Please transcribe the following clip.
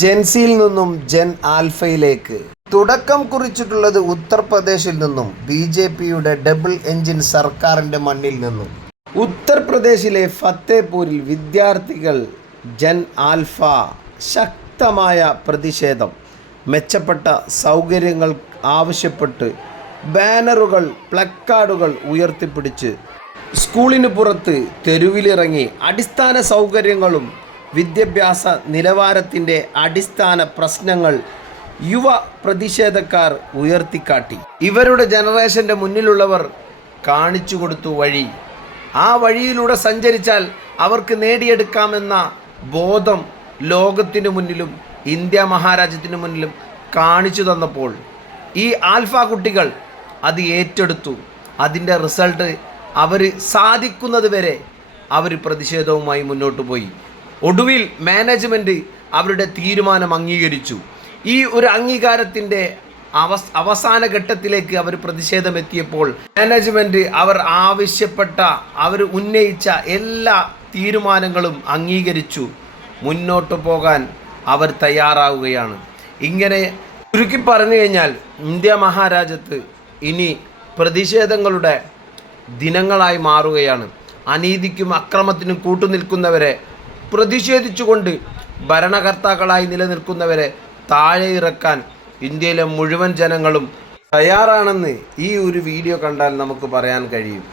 ജെൻസിയിൽ നിന്നും ജെൻ ആൽഫയിലേക്ക് തുടക്കം കുറിച്ചിട്ടുള്ളത് ഉത്തർപ്രദേശിൽ നിന്നും ബി.ജെ.പിയുടെ ഡബിൾ എഞ്ചിൻ സർക്കാരിൻ്റെ മണ്ണിൽ നിന്നും. ഉത്തർപ്രദേശിലെ ഫത്തേപൂരിൽ വിദ്യാർത്ഥികൾ ജെൻ ആൽഫ ശക്തമായ പ്രതിഷേധം. മെച്ചപ്പെട്ട സൗകര്യങ്ങൾ ആവശ്യപ്പെട്ട് ബാനറുകൾ, പ്ലക്കാർഡുകൾ ഉയർത്തിപ്പിടിച്ച് സ്കൂളിന് പുറത്ത് തെരുവിലിറങ്ങി അടിസ്ഥാന സൗകര്യങ്ങളും വിദ്യാഭ്യാസ നിലവാരത്തിൻ്റെ അടിസ്ഥാന പ്രശ്നങ്ങൾ യുവ പ്രതിഷേധക്കാർ ഉയർത്തിക്കാട്ടി. ഇവരുടെ ജനറേഷൻ്റെ മുന്നിലുള്ളവർ കാണിച്ചു കൊടുത്തു വഴി. ആ വഴിയിലൂടെ സഞ്ചരിച്ചാൽ അവർക്ക് നേടിയെടുക്കാമെന്ന ബോധം ലോകത്തിനു മുന്നിലും ഇന്ത്യ മഹാരാജ്യത്തിനു മുന്നിലും കാണിച്ചു തന്നപ്പോൾ ഈ ആൽഫ കുട്ടികൾ അത് ഏറ്റെടുത്തു. അതിൻ്റെ റിസൾട്ട് അവർ സാധിക്കുന്നത് വരെ അവർ പ്രതിഷേധവുമായി മുന്നോട്ട് പോയി. ഒടുവിൽ മാനേജ്മെൻറ്റ് അവരുടെ തീരുമാനം അംഗീകരിച്ചു. ഈ ഒരു അംഗീകാരത്തിൻ്റെ അവസാന ഘട്ടത്തിലേക്ക് അവർ പ്രതിഷേധമെത്തിയപ്പോൾ മാനേജ്മെൻറ്റ് അവർ ഉന്നയിച്ച എല്ലാ തീരുമാനങ്ങളും അംഗീകരിച്ചു. മുന്നോട്ട് പോകാൻ അവർ തയ്യാറാവുകയാണ്. ഇങ്ങനെ ചുരുക്കി പറഞ്ഞു കഴിഞ്ഞാൽ ഇന്ത്യ മഹാരാജ്യത്ത് ഇനി പ്രതിഷേധങ്ങളുടെ ദിനങ്ങളായി മാറുകയാണ്. അനീതിക്കും അക്രമത്തിനും കൂട്ടുനിൽക്കുന്നവരെ പ്രതിഷേധിച്ചുകൊണ്ട് ഭരണകർത്താക്കളായി നിലനിൽക്കുന്നവരെ താഴെ ഇറക്കാൻ ഇന്ത്യയിലെ മുഴുവൻ ജനങ്ങളും തയ്യാറാണെന്ന് ഈ ഒരു വീഡിയോ കണ്ടാൽ നമുക്ക് പറയാൻ കഴിയും.